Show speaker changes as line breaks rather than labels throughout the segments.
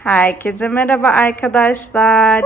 Herkese merhaba arkadaşlar.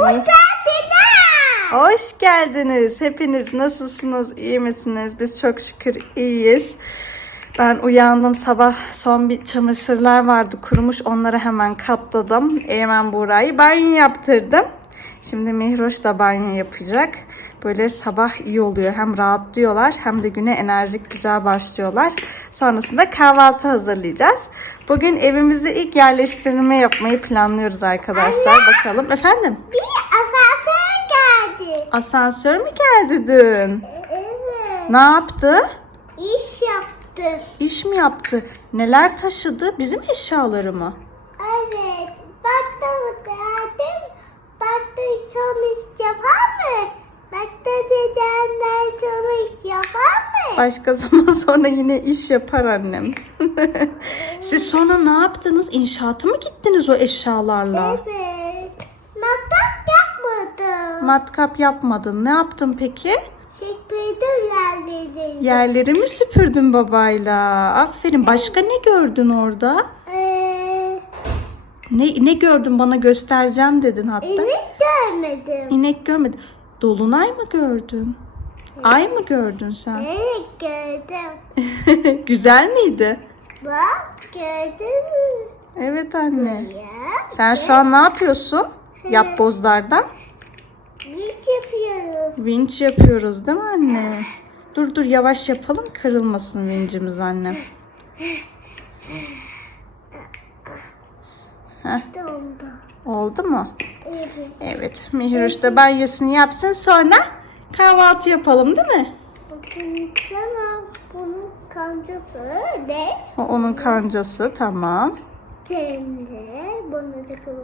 Hoş geldiniz. Hepiniz nasılsınız? İyi misiniz? Biz çok şükür iyiyiz. Ben uyandım sabah, son bir çamaşırlar vardı kurumuş, onları hemen katladım. Eymen Buğra'yı banyo yaptırdım. Şimdi Mihroş da banyo yapacak. Böyle sabah iyi oluyor. Hem rahatlıyorlar hem de güne enerjik güzel başlıyorlar. Sonrasında kahvaltı hazırlayacağız. Bugün evimizde ilk yerleştirme yapmayı planlıyoruz arkadaşlar. Anne, bakalım. Efendim?
Bir asansör geldi.
Asansör mü geldi dün?
Evet.
Ne yaptı?
İş yaptı.
İş mi yaptı? Neler taşıdı? Bizim eşyaları mı?
Evet. Bak da geldim. Bak da son iş yapar mı? Bak da dedemden son iş yapar mı?
Başka zaman sonra yine iş yapar annem. Siz sonra ne yaptınız? İnşaata mı gittiniz o eşyalarla?
Evet. Matak yapmadım.
Matkap yapmadın. Ne yaptın peki?
Süpürdüm yerleri.
Yerleri mi süpürdün babayla? Aferin. Başka ne gördün orada? Ne gördün, bana göstereceğim dedin hatta.
İnek görmedim.
İnek görmedin. Dolunay mı gördün? Ay mı gördün sen?
Evet gördüm.
Güzel miydi?
Bak gördün mü?
Evet anne.
Ya.
Sen şu an ne yapıyorsun? Yapbozlardan.
Biz yapıyoruz.
Vinç yapıyoruz değil mi anne? Dur yavaş yapalım, kırılmasın vincimiz annem.
Dondu.
Oldu mu?
Evet.
Evet. Mihroş da banyosunu yapsın, sonra kahvaltı yapalım değil mi?
Bakın tamam. Bunun kancası ne?
O onun kancası, tamam.
Senin de bunu takalım.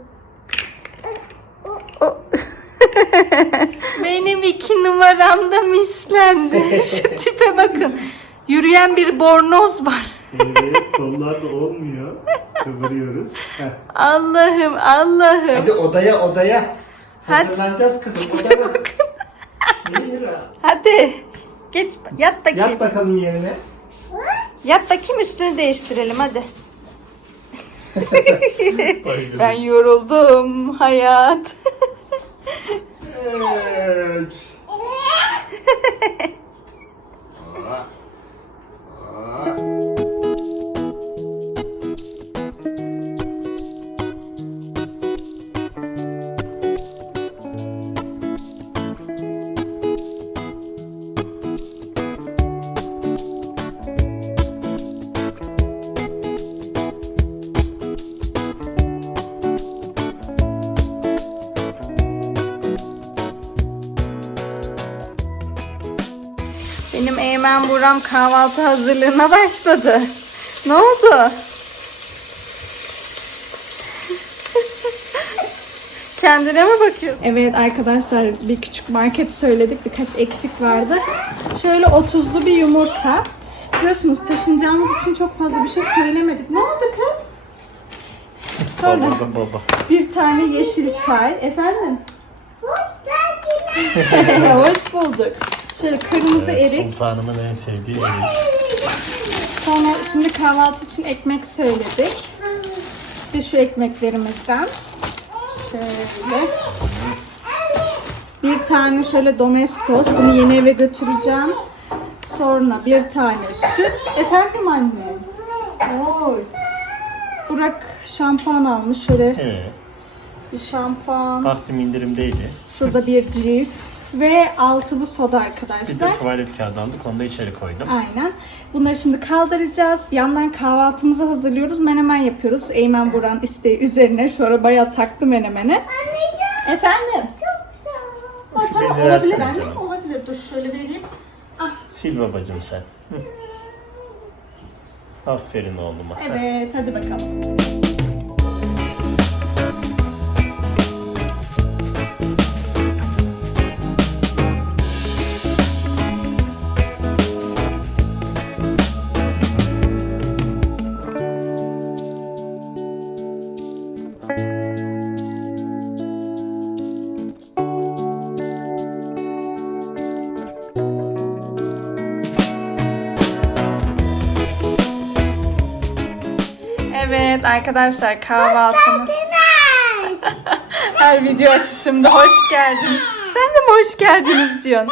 O... Benim 2 numaram da mislendi. Şu tipe bakın. Yürüyen bir bornoz var.
Evet, kollar da olmuyor. Kıvırıyoruz. Heh.
Allah'ım.
Hadi odaya.
Hadi.
Hazırlanacağız kızım, odaya. Mihra.
Hadi. Geç, yat bakayım.
Yat bakalım yerine.
Yat bakayım, üstünü değiştirelim hadi.
Bayılırım.
Ben yoruldum hayat.
Evet.
Benim Eymen Buram kahvaltı hazırlığına başladı. Ne oldu? Kendine mi bakıyorsun? Evet arkadaşlar, bir küçük market söyledik. Birkaç eksik vardı. Şöyle 30'lu bir yumurta. Biliyorsunuz taşınacağımız için çok fazla bir şey söylemedik. Ne oldu kız? Sonra
Baba.
bir tane yeşil çay. Efendim?
Hoş geldin.
Hoş bulduk. Şöyle kırmızı erik.
Sultanımın en sevdiği erik.
Sonra şimdi kahvaltı için ekmek söyledik. Bir şu ekmeklerimizden. Şöyle. Bir tane şöyle domestos. Bunu yeni eve götüreceğim. Sonra bir tane süt. Efendim anne. Oy. Burak şampuan almış. Şöyle
He.
bir şampuan.
Baktım indirimdeydi.
Şurada bir cif. Ve altılı soda
Bir de
arkadaşlar.
tuvalet kağıdı aldık. Onu da içeri koydum.
Aynen. Bunları şimdi kaldıracağız. Bir yandan kahvaltımızı hazırlıyoruz. Menemen yapıyoruz. Eymen Buran isteği üzerine. Şu ara bayağı taktı menemene.
Anneciğim
Efendim?
çok sağ ol.
Aa,
Şu
tamam,
bezi
olabilir
versene
anne.
canım.
Olabilir. Dur şöyle vereyim. Ah,
Sil babacığım sen. Hı. Aferin oğluma.
evet hadi bakalım. Evet arkadaşlar, kahvaltımı Her video açışımda hoş geldiniz. Sen de mi hoş geldiniz diyorsun?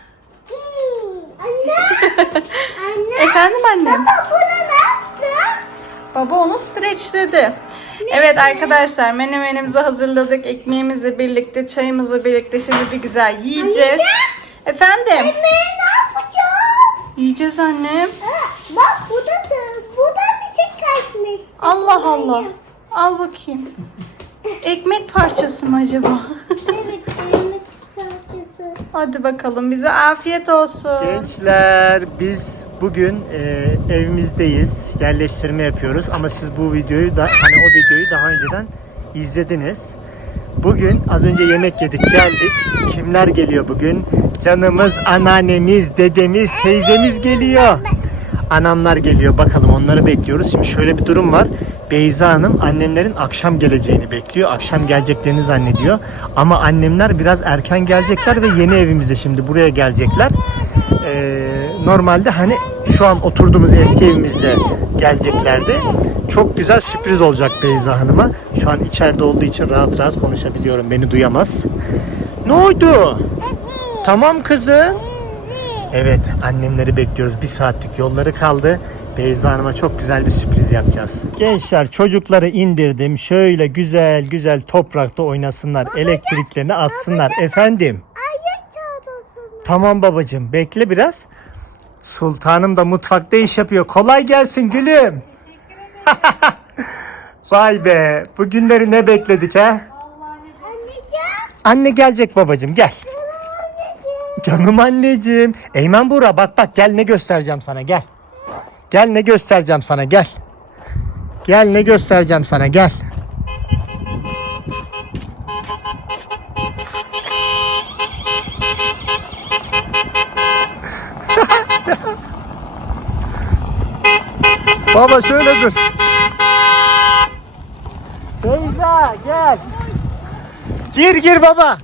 Anne. Anne.
Efendim annem?
Baba bunu ne yaptı?
Baba onu streçledi. Evet arkadaşlar, menemenimizi hazırladık. Ekmeğimizle birlikte, çayımızla birlikte şimdi bir güzel yiyeceğiz. Efendim?
Ne yapacağız?
Yiyeceğiz annem.
Bak bu da bir şey kaçmış.
Allah Allah. Al bakayım. Ekmek parçası mı acaba?
Evet, yemek parçası.
Hadi bakalım, bize afiyet olsun.
Gençler, biz bugün evimizdeyiz. Yerleştirme yapıyoruz ama siz bu videoyu da o videoyu daha önceden izlediniz. Bugün az önce yemek yedik, geldik. Kimler geliyor bugün? Canımız anneannemiz, dedemiz, teyzemiz geliyor. Anamlar geliyor, bakalım onları bekliyoruz. Şimdi şöyle bir durum var. Beyza Hanım annemlerin akşam geleceğini bekliyor. Akşam geleceklerini zannediyor. Ama annemler biraz erken gelecekler ve yeni evimize şimdi buraya gelecekler. Normalde hani şu an oturduğumuz eski evimizde geleceklerdi. Çok güzel sürpriz olacak Beyza Hanım'a. Şu an içeride olduğu için rahat rahat konuşabiliyorum. Beni duyamaz. Ne oldu? Tamam kızım. Evet, annemleri bekliyoruz. Bir saatlik yolları kaldı. Beyza Hanım'a çok güzel bir sürpriz yapacağız. Gençler, çocukları indirdim. Şöyle güzel güzel toprakta oynasınlar. Elektriklerini atsınlar. Efendim?
Ayak çağırsın.
Tamam babacığım, bekle biraz. Sultanım da mutfakta iş yapıyor. Kolay gelsin gülüm. Vay be, bu günleri ne bekledik ha?
Anneciğim.
Anne gelecek babacığım, gel. Canım anneciğim. Eymen Buğra, bak gel ne göstereceğim sana, gel. Gel ne göstereceğim sana, gel. Gel ne göstereceğim sana, gel. Baba şöyle dur. Beyza gel. Gir baba.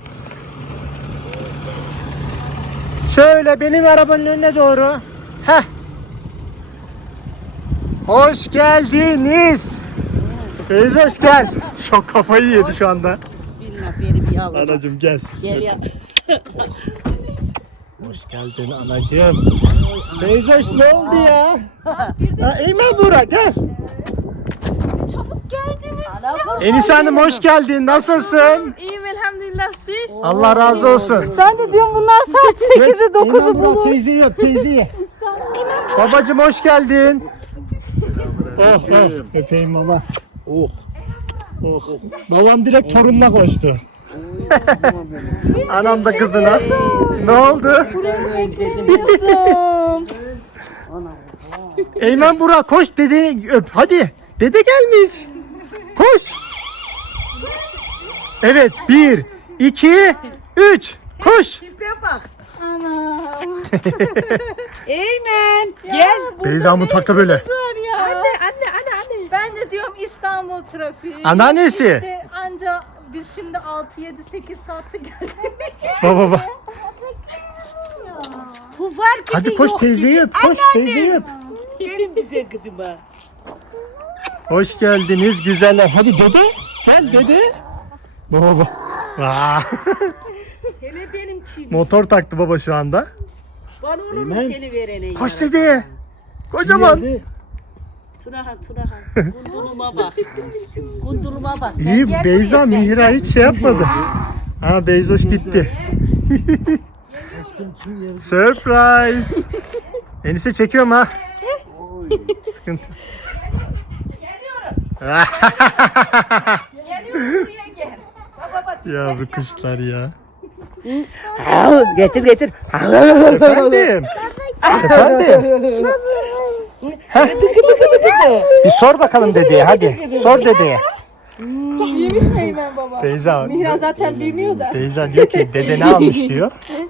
Şöyle benim arabanın önüne doğru. Heh. Hoş geldiniz. Beyza hoş gel. Çok kafayı yedi şu anda.
Bismillah, benim yavrum.
Anacığım gel.
Gel ya.
Hoş geldin anacığım. Beyza hoş ne oldu ya? Eymen Buğra gel.
Çabuk geldiniz.
Enise Hanım hoş geldin. Nasılsın?
İyiyim elhamdülillah, siz?
Allah razı olsun.
Ben de diyorum bunlar saat 8'i 9'u
Eymen Buğra
bulur.
teyzeyi öp teyzeyi. Babacığım hoş geldin. Oh oh. Öpeyim baba. Oh. Oh. Babam direkt torununa koştu. Anam da kızına. Ne oldu? Eymen Burak koş dedeyi öp hadi. Dede gelmiş. Koş. Evet 1, 2, 3 koş.
Eymen gel.
Beyza mutfakta böyle.
Anne. Ben de diyorum İstanbul trafiği.
Anneannesi.
İşte anca biz şimdi 6-7-8 saatte geldik.
Baba.
Bu var gibi
Hadi koş
yok
teyzeyi
gibi.
öp. Koş teyzeyi öp.
Benim güzel kızıma.
Hoş geldiniz güzeller. Hadi dede. Gel dede. Baba. Aa.
Hele benim çiğim.
Motor taktı baba şu anda.
Bana olur mu seni verene?
Koş dedeye. Kocaman.
Turahan. Kunduluma bak. Kunduluma bak. Sen
İyi
gel
Beyza
buraya, sen
Mihra
gel.
hiç şey yapmadı. Ha Beyzoş gitti. Surprise. Enise çekiyorum ha. Sıkıntı.
Geliyorum buraya gel. Bak.
Ya bu kuşlar ya.
Getir.
Efendim. Efendim. Heh. Bir sor bakalım dedeye hadi. Sor dedeye.
Yemiş mi Eymen baba?
Beyza.
Mihra zaten bilmiyor da.
Beyza diyor ki dede ne almış diyor.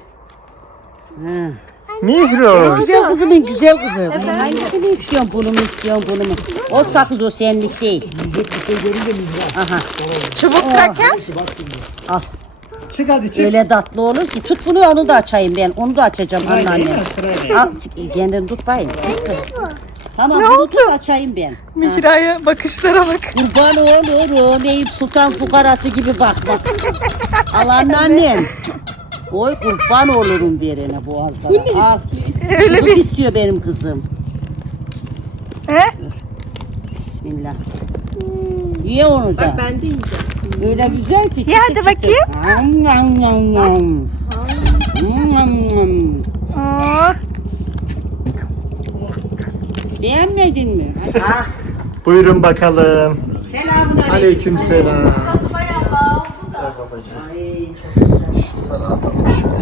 Mihroş.
Güzel kızımın güzel kızı. Hangisini istiyorsun? Bunu mu istiyorsun? Bunu mu? O sakız o senlik değil. Aha.
Çubuk kraker.
Al.
Çık hadi çık.
Öyle tatlı olur ki. Tut bunu onu da açayım ben. Onu da açacağım anneanne. Al kendin tut bayım. Tamam
Ne
bunu
oldu?
tut açayım ben.
Mihra'ya bakışlara bak.
Kurban olurum Eyüp Sultan fukarası gibi bakma. Al anneannem. Oy kurban olurum verene boğazlara. Al.
Öyle
Çubuk
bir-
istiyor benim kızım.
He?
Bismillah. Ye onu da. Bak ben de yiyeceğim. Böyle güzel ki.
Ye hadi bakayım. Aa,
Beğenmedin mi? Ah.
Buyurun bakalım.
Selamünaleyküm.
Aleykümselam.
Ay çok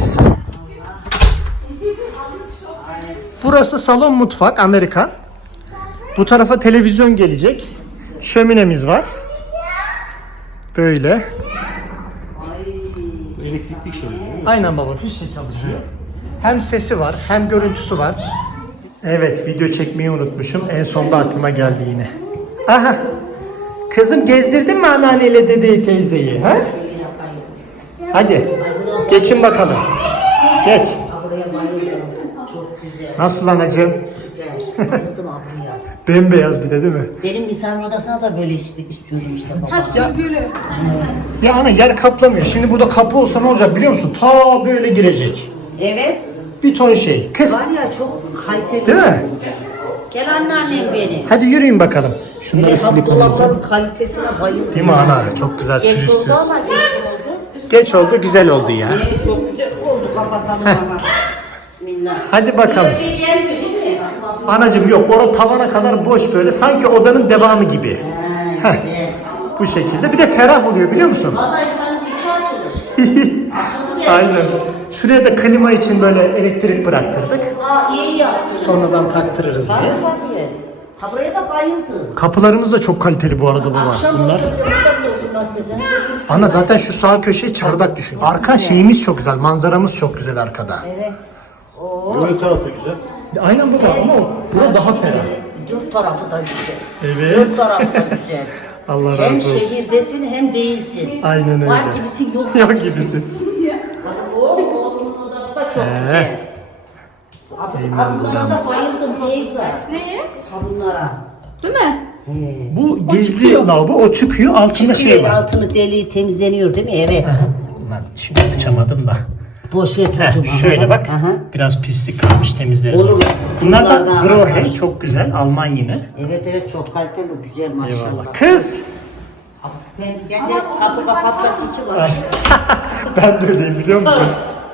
Burası salon mutfak Amerika. Bu tarafa televizyon gelecek. Şöminemiz var. Böyle.
Elektrikli şöyle.
Aynen baba fişle çalışıyor. Hem sesi var hem görüntüsü var. Evet video çekmeyi unutmuşum. En sonda aklıma geldi yine. Aha. Kızım gezdirdin mi anneanneyle dedeyi teyzeyi? Ha? Hadi. Geçin bakalım. Geç. Nasıl anacığım?
bayıldım abiye.
Bembeyaz bir de değil mi?
Benim misafir odasına da böyle istiyordum işte baba.
Ya ana yer kaplamıyor. Şimdi burada kapı olsa ne olacak biliyor musun? Ta böyle girecek.
Evet.
Bir ton şey. Kız.
Var ya çok kaliteli.
Değil mi?
Gel anneannem beni.
Hadi yürüyün bakalım. Şunları
Böyle
silip
dolapların kalitesine bayıldım.
Değil mi ana? Çok güzel
Geç oldu
pürüzsüz.
ama geç oldu.
Geç oldu güzel oldu ya.
Çok güzel oldu kapatalım ama. Bismillah.
Hadi bakalım.
Şey gelmiyor değil mi?
Anacığım yok orada tavana kadar boş böyle sanki odanın devamı gibi.
Ha,
Heh.
güzel.
Bu şekilde. Bir de ferah oluyor biliyor musun?
Vallahi insanın içi açılır. Açıldı ya.
Aynen. Şuraya da klima için böyle elektrik bıraktırdık.
Aa iyi yaptınız.
Sonradan taktırırız diye.
Tabii tabii. Ha buraya da bayıldı.
Kapılarımız da çok kaliteli bu arada baba.
Akşam
Bunlar.
olsa bile burada bulursun gazetesini. götürürsün.
Ana zaten şu sağ köşeyi çardak düşün. Arka şeyimiz çok güzel. Manzaramız çok güzel arkada.
Evet.
Ön tarafı güzel.
Aynen baba ama bura daha ferah.
Dört tarafı da güzel.
Evet.
Dört tarafı da güzel.
Allah
Hem
razı olsun.
şehirdesin hem değilsin.
Aynen öyle.
Var gibisin yok
Yok
gibisin.
gibisin.
Bak, oğlumun odası da çok güzel. Bunlara da bayıldım teyze.
Neye?
Ha bunlara.
Değil mi?
Bu gizli lavabo o çıkıyor altında şey var.
Altını deliği temizleniyor değil mi? Evet.
Lan şimdi açamadım da.
Boş ver çocuğum.
Heh, şöyle bak.
Aha.
Biraz pislik kalmış temizleriz.
Olur.
Bunlar da
Bunlardan
Grohe
arkadaş.
çok güzel Alman yine.
Evet evet çok kaliteli güzel maşallah.
Eyvallah. Kız.
Ben de kapı kapatma çiki var.
Ben de öyleyim biliyor musun?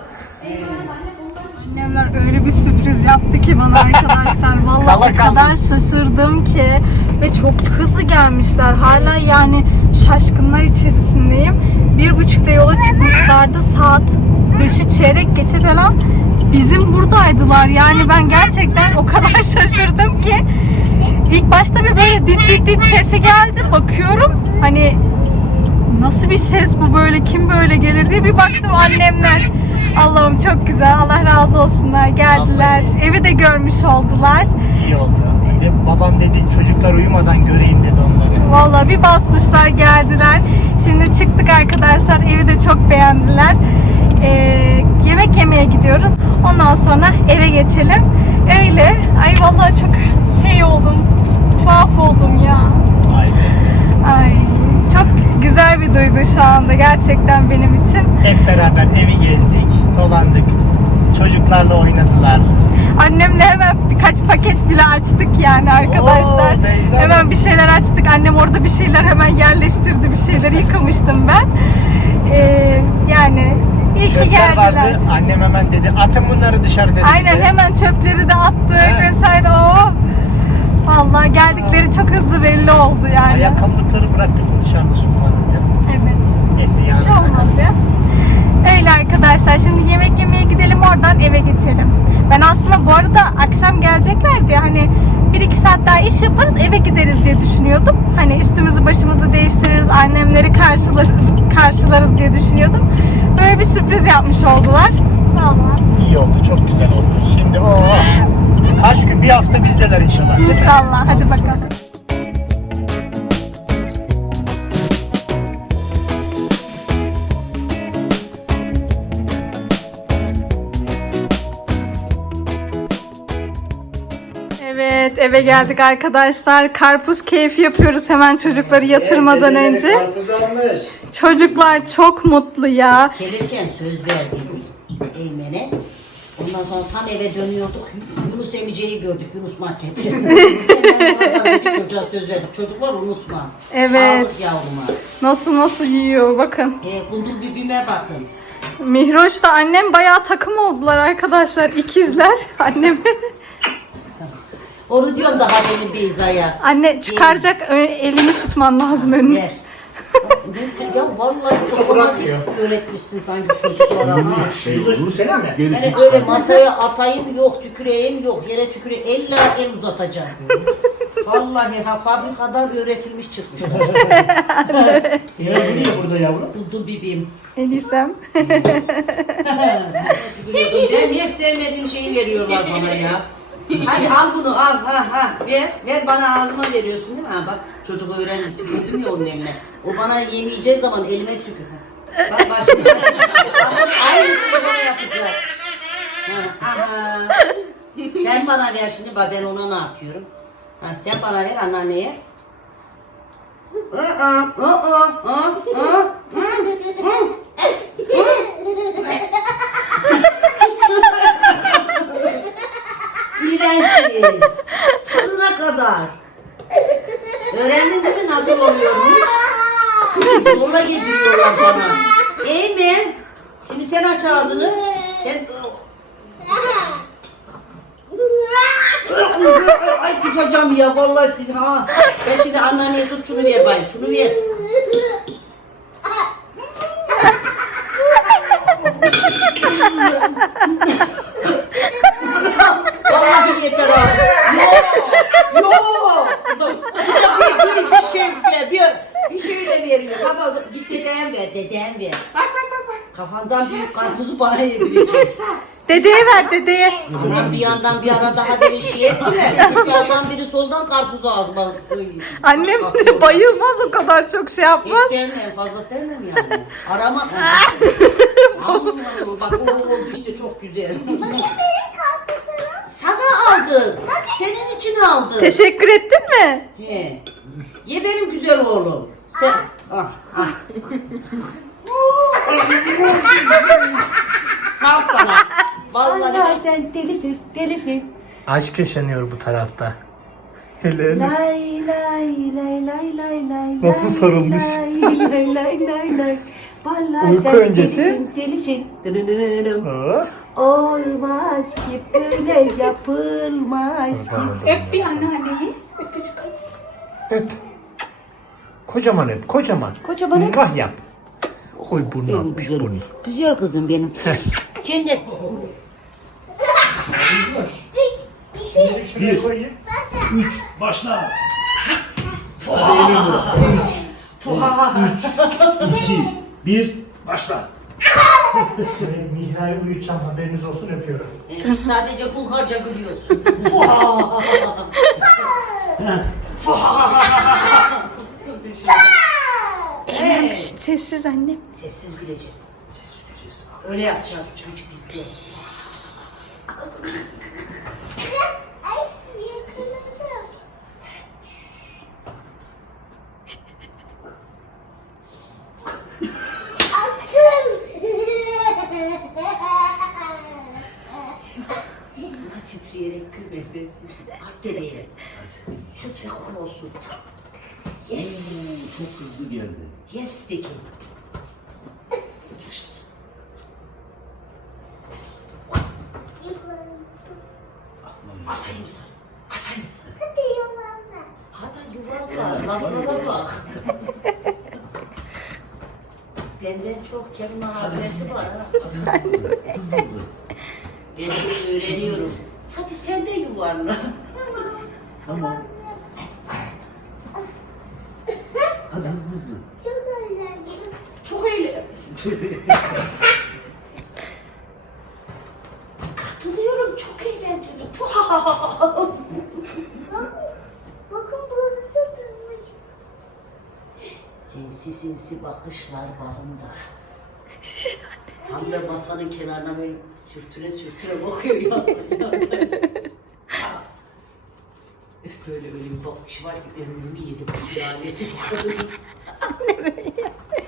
Annemler öyle bir sürpriz yaptı ki bana arkadaşlar. Vallahi o kadar şaşırdım ki ve çok hızlı gelmişler. Hala yani şaşkınlar içerisindeyim. 1.30'da yola çıkmışlardı. Saat 5'i çeyrek geçe falan bizim buradaydılar. Yani ben gerçekten o kadar şaşırdım ki ilk başta bir böyle dit dit dit sesi geldi. Bakıyorum hani nasıl bir ses bu böyle, kim böyle gelir diye bir baktım annemler. Allah'ım çok güzel, Allah razı olsunlar, geldiler. Evi de görmüş oldular.
İyi oldu. Babam dedi çocuklar uyumadan göreyim dedi onları.
Vallahi bir basmışlar geldiler. Şimdi çıktık arkadaşlar, evi de çok beğendiler. Yemek yemeye gidiyoruz. Ondan sonra eve geçelim. Öyle. Ay vallahi çok şey oldum, tuhaf oldum ya.
Vay be.
Ay çok güzel bir duygu şu anda gerçekten benim için.
Hep beraber evi gezdik, dolandık. Çocuklarla oynadılar.
Annemle hemen birkaç paket bile açtık yani arkadaşlar.
Oo, Beyza.
Hemen bir şeyler açtık. Annem orada bir şeyler hemen yerleştirdi. Bir şeyleri yıkamıştım ben. Yani iyi ki
Çöpler
geldiler.
vardı. Annem hemen dedi atın bunları dışarı dedi
Aynen
bize.
hemen çöpleri de attık
He.
vesaire. Oh. Vallahi geldikleri çok hızlı belli oldu yani.
Ayakkabılıkları bıraktık dışarıda sultanım ya.
Evet.
Neyse
Bir
yarın
şey olmaz
bakarız.
ya. Öyle arkadaşlar. Şimdi yemek yemeye gidelim, oradan eve geçelim. Ben aslında bu arada akşam gelecekler diye hani 1-2 saat daha iş yaparız, eve gideriz diye düşünüyordum. Hani üstümüzü başımızı değiştiririz, annemleri karşılarız diye düşünüyordum. Böyle bir sürpriz yapmış oldular. Vallahi.
İyi oldu, çok güzel oldu. Şimdi kaç gün, bir hafta bizdeler inşallah. değil mi?
İnşallah. Hadi bakalım. Evet, eve geldik arkadaşlar. Karpuz keyfi yapıyoruz hemen çocukları yatırmadan önce.
Karpuz almış.
Çocuklar çok mutlu ya.
Gelirken söz verdim Eymen'e. Ondan sonra tam eve dönüyorduk. Yunus emiceyi gördük Yunus markette. Hemen oradan dedik, çocuğa söz verdik. Çocuklar unutmaz.
Evet.
Sağlık yavruma.
Nasıl yiyor bakın.
Kundur bibime bakın.
Mihroş da annem bayağı takım oldular arkadaşlar. İkizler. Annem.
Onu diyorum daha benim Beyza'ya.
Anne çıkaracak elini tutman lazım önüne.
Ver. Ya vallahi çok romantik öğretmişsin sanki çocuklara. Ha.
Bu senin mi?
Gerisi
Yani öyle masaya atayım yok, tüküreyim yok, yere tüküreyim, elle el uzatacağım. Vallahi fabrikadan öğretilmiş çıkmışlar.
Yine biliyor burada yavrum.
Buldu bibim.
Elisem.
Ben niye sevmediğim şeyi veriyorlar bana ya. Hadi al bunu al ver bana ağzıma veriyorsun değil mi? Ha bak çocuk öğrendi tükürdüm ya onun eline. O bana yemeyeceği zaman elime tükür. Bak başına. Aynısını bana yapacak. Aha. Sen bana ver şimdi bak ben ona ne yapıyorum. Ha, sen bana ver anneanneye. İğrençiz. Sonuna kadar. Öğrendin değil mi nasıl oluyormuş? Zorla getiriyorlar bana. Eymen. Şimdi sen aç ağzını. Sen... Ay kusacağım ya vallahi siz ha. Ben şimdi anneanneye tut şunu ver bayım. Şunu ver. Vallahi yeter abi. Yok. Bir şey de veriyor. Baba git dedem ver. Bak. Kafandan büyük karpuzu bana yedireceksin.
Dedeye ver dedeye.
Anam bir yandan bir ara daha değişiyor. Bir yandan biri soldan karpuzu ağzıma koyuyor.
Annem
Bakıyorum.
bayılmaz o kadar çok şey
Hiç
yapmaz.
sevmem, fazla sevmem yani. Arama. Allah'ım bak o oldu işte çok güzel. Sana aldım. Senin için aldım.
Teşekkür ettin mi?
He. Ye benim güzel oğlum. Sen. Ah. Al sana. Vallahi sen delisin.
Aşk yaşanıyor bu tarafta. Hele.
Lay lay lay lay lay lay.
Nasıl sarılmış?
Lay lay lay lay. Vallahi
Uyku
sen
öncesi.
delisin. Dırırırırım.
Oh.
Olmaz ki böyle yapılmaz ki.
Öp bir anneanneyi. Öpücük hadi.
Öp. Kocaman öp, kocaman.
Kocaman öp.
Muah yap. Oy burnu
Benim
atmış
güzelim.
burnu.
Güzel kızım benim. Cennet.
Şuraya koyayım.
3 başla. 2 1 başla.
Mihra'yı uyutacağım, haberiniz olsun, öpüyorum.
Sadece hunharca gülüyorsun.
Eymen şşt, sessiz annem.
Sessiz güleceğiz. Öyle yapacağız. Güç bizde. Titreyerek gülme sessiz. At dedeye. Şu tekrar olsun. Yes.
Çok hızlı geldi.
Yes de ki. Yaşasın. Atayım sana. Atayım sana. Hadi yuvarla. Laflara bak. Benden çok kelime hazinesi var ha.
Hadi hızlı.
Ben bunu öğreniyorum. Hadi sen de yuvarla.
Tamam. Hadi hızlı.
Çok eğlenceli. Katılıyorum, çok eğlenceli.
Bakın burası durmuş.
Sinsi sinsi bakışlar bağımda. Tam da masanın kenarına böyle sürtüre bakıyor ya. Böyle öyle bir bakışı var ki ömrümü yedi bu ailesi.
Anne böyle ya.